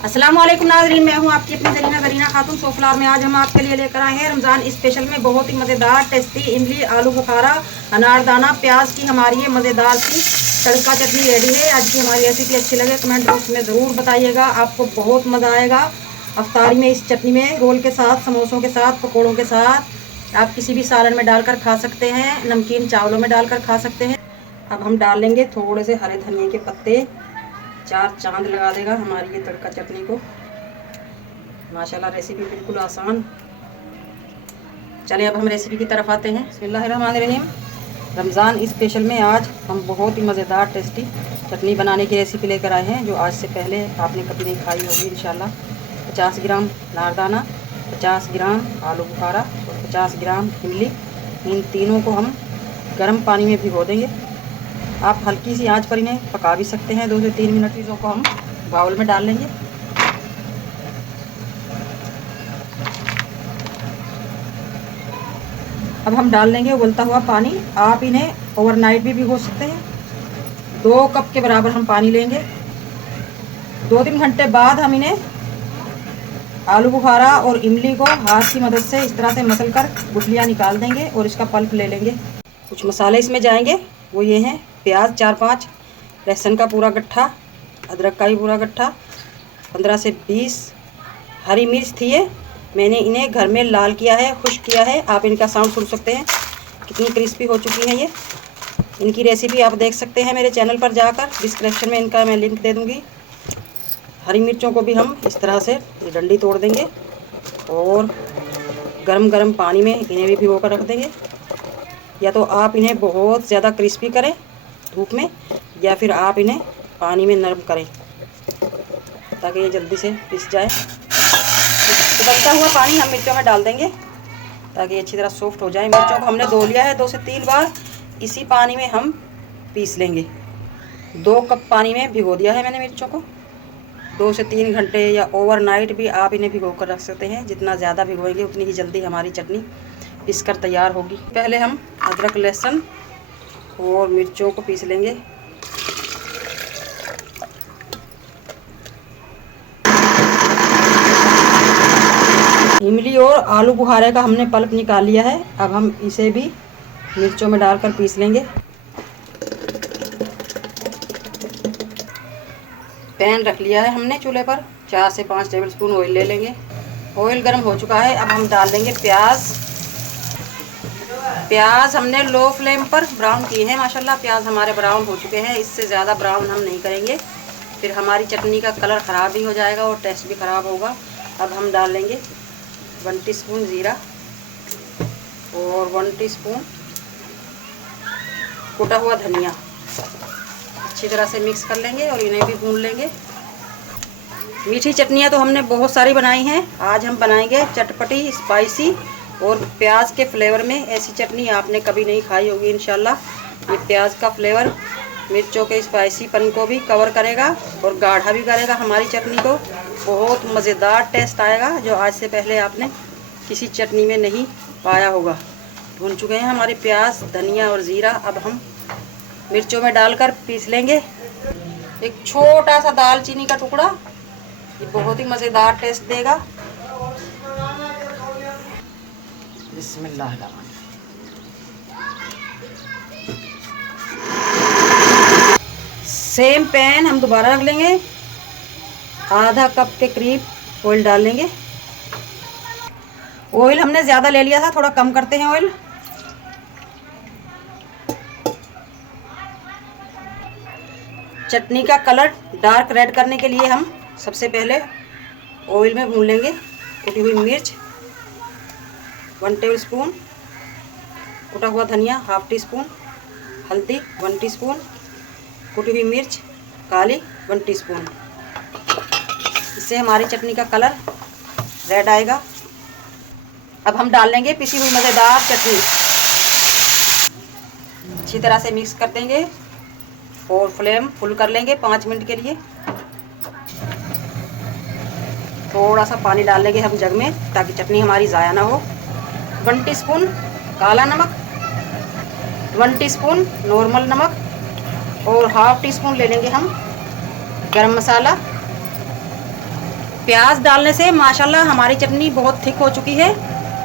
अस्सलाम वालेकुम नाज़रीन, मैं हूं आपकी अपनी ज़रीना खातून सोफलार में। आज हम आपके लिए लेकर आए हैं रमज़ान स्पेशल में बहुत ही मज़ेदार टेस्टी इमली, आलू बुखारा, अनारदाना, प्याज की हमारी ये मज़ेदार सी तड़का चटनी रेडी है। आज की हमारी रेसिपी अच्छी लगे कमेंट बॉक्स में ज़रूर बताइएगा, आपको बहुत मज़ा आएगा। अफ्तारी में इस चटनी में रोल के साथ, समोसों के साथ, पकौड़ों के साथ, आप किसी भी सालन में डालकर खा सकते हैं, नमकीन चावलों में डालकर खा सकते हैं। अब हम डाल लेंगे थोड़े से हरे धनिए के पत्ते, 4 चांद लगा देगा हमारी ये तड़का चटनी को। माशाल्लाह रेसिपी बिल्कुल आसान। चलिए अब हम रेसिपी की तरफ आते हैं। बिस्मिल्लाहिर्रहमानिर्रहीम। रमज़ान स्पेशल में आज हम बहुत ही मज़ेदार टेस्टी चटनी बनाने की रेसिपी लेकर आए हैं, जो आज से पहले आपने कभी नहीं खाई होगी इंशाल्लाह। 50 ग्राम नारदाना, 50 ग्राम आलू बुखारा और 50 ग्राम इमली, इन तीनों को हम गर्म पानी में भिगो देंगे। आप हल्की सी आंच पर इन्हें पका भी सकते हैं 2 से 3 मिनट। चीज़ों को हम बाउल में डाल लेंगे। अब हम डाल लेंगे उबलता हुआ पानी। आप इन्हें ओवरनाइट भी भिगो सकते हैं। 2 कप के बराबर हम पानी लेंगे। 2-3 घंटे बाद हम इन्हें आलू बुखारा और इमली को हाथ की मदद से इस तरह से मसल कर गुठलियाँ निकाल देंगे और इसका पल्प ले लेंगे। कुछ मसाले इसमें जाएंगे, वो ये हैं: प्याज 4-5, लहसुन का पूरा गट्ठा, अदरक का भी पूरा गट्ठा, 15 से 20 हरी मिर्च थी ये, मैंने इन्हें घर में लाल किया है, खुश्क किया है। आप इनका साउंड सुन सकते हैं कितनी क्रिस्पी हो चुकी है ये। इनकी रेसिपी आप देख सकते हैं मेरे चैनल पर जाकर, डिस्क्रिप्शन में इनका मैं लिंक दे दूँगी। हरी मिर्चों को भी हम इस तरह से डंडी तोड़ देंगे और गरम गरम पानी में इन्हें भी भिगो कर रख देंगे। या तो आप इन्हें बहुत ज़्यादा क्रिस्पी करें धूप में, या फिर आप इन्हें पानी में नरम करें ताकि ये जल्दी से पिस जाए। उबलता हुआ पानी हम मिर्चों में डाल देंगे ताकि अच्छी तरह सॉफ्ट हो जाए। मिर्चों को हमने धो लिया है 2 से 3 बार। इसी पानी में हम पीस लेंगे। 2 कप पानी में भिगो दिया है मैंने मिर्चों को। 2 से 3 घंटे या ओवरनाइट भी आप इन्हें भिगो कर रख सकते हैं। जितना ज़्यादा भिगोएंगे उतनी ही जल्दी हमारी चटनी पीस कर तैयार होगी। पहले हम अदरक, लहसुन और मिर्चों को पीस लेंगे। इमली और आलू बुखारे का हमने पल्प निकाल लिया है। अब हम इसे भी मिर्चों में डालकर पीस लेंगे। पैन रख लिया है हमने चूल्हे पर। 4 से 5 टेबलस्पून ऑयल ले लेंगे। ऑयल गर्म हो चुका है। अब हम डाल देंगे प्याज। प्याज हमने लो फ्लेम पर ब्राउन किए हैं। माशाल्लाह प्याज हमारे ब्राउन हो चुके हैं। इससे ज़्यादा ब्राउन हम नहीं करेंगे, फिर हमारी चटनी का कलर ख़राब भी हो जाएगा और टेस्ट भी ख़राब होगा। अब हम डाल लेंगे 1 टीस्पून ज़ीरा और 1 टीस्पून कुटा हुआ धनिया। अच्छी तरह से मिक्स कर लेंगे और इन्हें भी भून लेंगे। मीठी चटनियाँ तो हमने बहुत सारी बनाई हैं। आज हम बनाएंगे चटपटी, स्पाइसी और प्याज के फ्लेवर में ऐसी चटनी आपने कभी नहीं खाई होगी इंशाल्लाह। ये प्याज का फ्लेवर मिर्चों के स्पाइसीपन को भी कवर करेगा और गाढ़ा भी करेगा हमारी चटनी को। बहुत मज़ेदार टेस्ट आएगा जो आज से पहले आपने किसी चटनी में नहीं पाया होगा। भून चुके हैं हमारे प्याज, धनिया और ज़ीरा। अब हम मिर्चों में डालकर पीस लेंगे। एक छोटा सा दालचीनी का टुकड़ा, ये बहुत ही मज़ेदार टेस्ट देगा। बिस्मिल्लाह। सेम पैन हम दोबारा रख लेंगे। आधा कप के करीब ऑयल डाल लेंगे। ऑयल हमने ज़्यादा ले लिया था, थोड़ा कम करते हैं ऑयल। चटनी का कलर डार्क रेड करने के लिए हम सबसे पहले ऑयल में भून लेंगे कुटी हुई मिर्च 1 टेबलस्पून, कुटा हुआ धनिया 1/2 टीस्पून, हल्दी 1 टीस्पून, कुटी हुई मिर्च काली 1 टीस्पून। इससे हमारी चटनी का कलर रेड आएगा। अब हम डाल लेंगे पिसी हुई मज़ेदार चटनी। अच्छी तरह से मिक्स कर देंगे और फ्लेम फुल कर लेंगे 5 मिनट के लिए। थोड़ा सा पानी डाल लेंगे हम जग में ताकि चटनी हमारी ज़ाया ना हो। 1 टीस्पून काला नमक, 1 टीस्पून नॉर्मल नमक और 1/2 टीस्पून ले लेंगे हम गरम मसाला प्याज डालने से माशाल्लाह हमारी चटनी बहुत थिक हो चुकी है,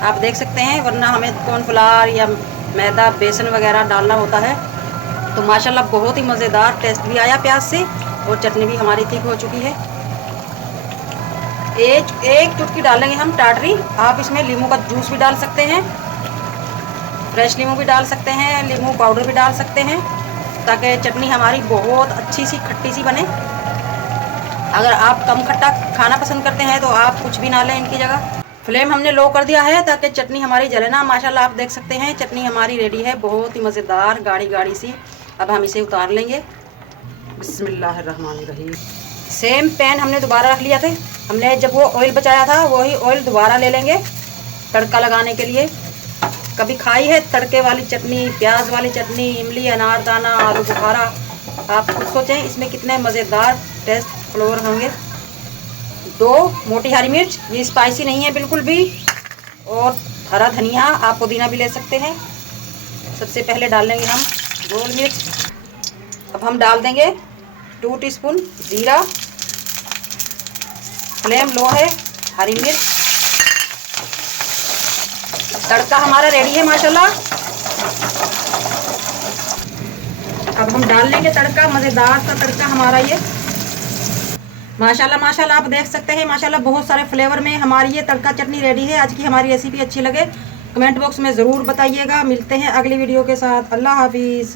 आप देख सकते हैं, वरना हमें कॉर्नफ्लावर या मैदा बेसन वगैरह डालना होता है। तो माशाल्लाह बहुत ही मज़ेदार टेस्ट भी आया प्याज से और चटनी भी हमारी थिक हो चुकी है। एक चुटकी डालेंगे हम टाटरी। आप इसमें नींबू का जूस भी डाल सकते हैं, फ्रेश नींबू भी डाल सकते हैं, नींबू पाउडर भी डाल सकते हैं, ताकि चटनी हमारी बहुत अच्छी सी खट्टी सी बने। अगर आप कम खट्टा खाना पसंद करते हैं तो आप कुछ भी ना लें इनकी जगह। फ्लेम हमने लो कर दिया है ताकि चटनी हमारी जले ना। माशाल्लाह आप देख सकते हैं चटनी हमारी रेडी है, बहुत ही मज़ेदार गाढ़ी गाढ़ी सी। अब हम इसे उतार लेंगे। बिस्मिल्लाहिर्रहमानिर्रहीम। सेम पैन हमने दोबारा रख लिया थे, हमने जब वो ऑयल बचाया था वही ऑयल दोबारा ले लेंगे तड़का लगाने के लिए। कभी खाई है तड़के वाली चटनी, प्याज वाली चटनी, इमली, अनारदाना, आलू बुखारा? आप खुद सोचें इसमें कितने मज़ेदार टेस्ट फ्लेवर होंगे। 2 मोटी हरी मिर्च, ये स्पाइसी नहीं है बिल्कुल भी, और हरा धनिया, आप पुदीना भी ले सकते हैं। सबसे पहले डाल लेंगे हम गोल मिर्च। अब हम डाल देंगे 2 टीस्पून जीरा, फ्लेम लो है, हरी मिर्च। तड़का हमारा रेडी है माशाल्लाह। अब हम डाल लेंगे तड़का, मज़ेदार सा तड़का हमारा ये। माशाल्लाह माशाल्लाह आप देख सकते हैं माशाल्लाह बहुत सारे फ्लेवर में हमारी ये तड़का चटनी रेडी है। आज की हमारी रेसिपी अच्छी लगे कमेंट बॉक्स में ज़रूर बताइएगा। मिलते हैं अगली वीडियो के साथ। अल्लाह हाफिज़।